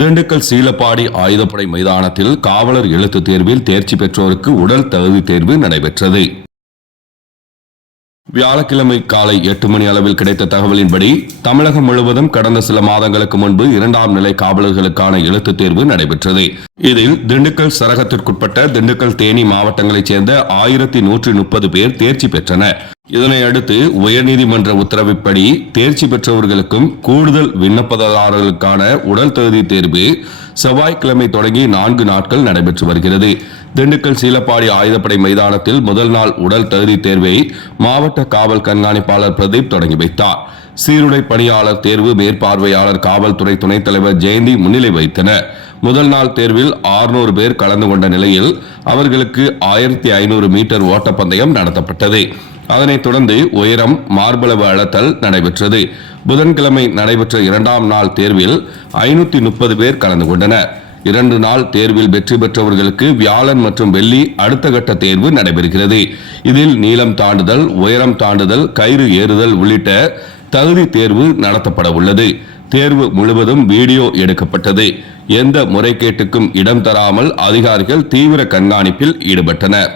திண்டுக்கல் சீலப்பாடி ஆயுதப்படை மைதானத்தில் காவலர் எழுத்துத் தேர்வில் தேர்ச்சி பெற்றோருக்கு உடல் தகுதி தேர்வு நடைபெற்றது. வியாழக்கிழமை காலை 8 மணி அளவில் கிடைத்த தகவலின்படி தமிழகம் முழுவதும் கடந்த சில மாதங்களுக்கு முன்பு 2ஆம் நிலை காவலர்களுக்கான எழுத்துத் தேர்வு நடைபெற்றது. இதில் திண்டுக்கல் சரகத்திற்குட்பட்ட திண்டுக்கல் தேனி மாவட்டங்களைச் சேர்ந்த 1130 பேர் தேர்ச்சி பெற்றனர். இதனையடுத்து உயர்நீதிமன்ற உத்தரவின்படி தேர்ச்சி பெற்றவர்களுக்கும் கூடுதல் விண்ணப்பதாரர்களுக்கான உடல் தகுதி தேர்வு செவ்வாய்க்கிழமை தொடங்கி 4 நாட்கள் நடைபெற்று வருகிறது. திண்டுக்கல் சீலப்பாடி ஆயுதப்படை மைதானத்தில் முதல் நாள் உடல் தகுதி தேர்வை மாவட்ட காவல் கண்காணிப்பாளர் பிரதீப் தொடங்கி வைத்தார். சீருடை பணியாளர் தேர்வு மேற்பார்வையாளர் காவல்துறை துணைத் தலைவர் ஜெயந்தி முன்னிலை வைத்தனர். முதல் நாள் தேர்வில் 600 பேர் கலந்து கொண்ட நிலையில் அவர்களுக்கு 1500 மீட்டர் ஓட்டப்பந்தயம் நடத்தப்பட்டது. அதனைத் தொடர்ந்து உயரம், மார்பளவு அளத்தல் நடைபெற்றது. புதன்கிழமை நடைபெற்ற 2ஆம் நாள் தேர்வில் 530 பேர் கலந்து கொண்டனர். 2 நாள் தேர்வில் வெற்றி பெற்றவர்களுக்கு வியாழன் மற்றும் வெள்ளி அடுத்த கட்ட தேர்வு நடைபெறுகிறது. இதில் நீளம் தாண்டுதல், உயரம் தாண்டுதல், கயிறு ஏறுதல் உள்ளிட்ட தகுதி தேர்வு நடத்தப்பட உள்ளது. தேர்வு முழுவதும் வீடியோ எடுக்கப்பட்டது. எந்த முறைகேட்டுக்கும் இடம் தராமல் அதிகாரிகள் தீவிர கண்காணிப்பில் ஈடுபட்டனர்.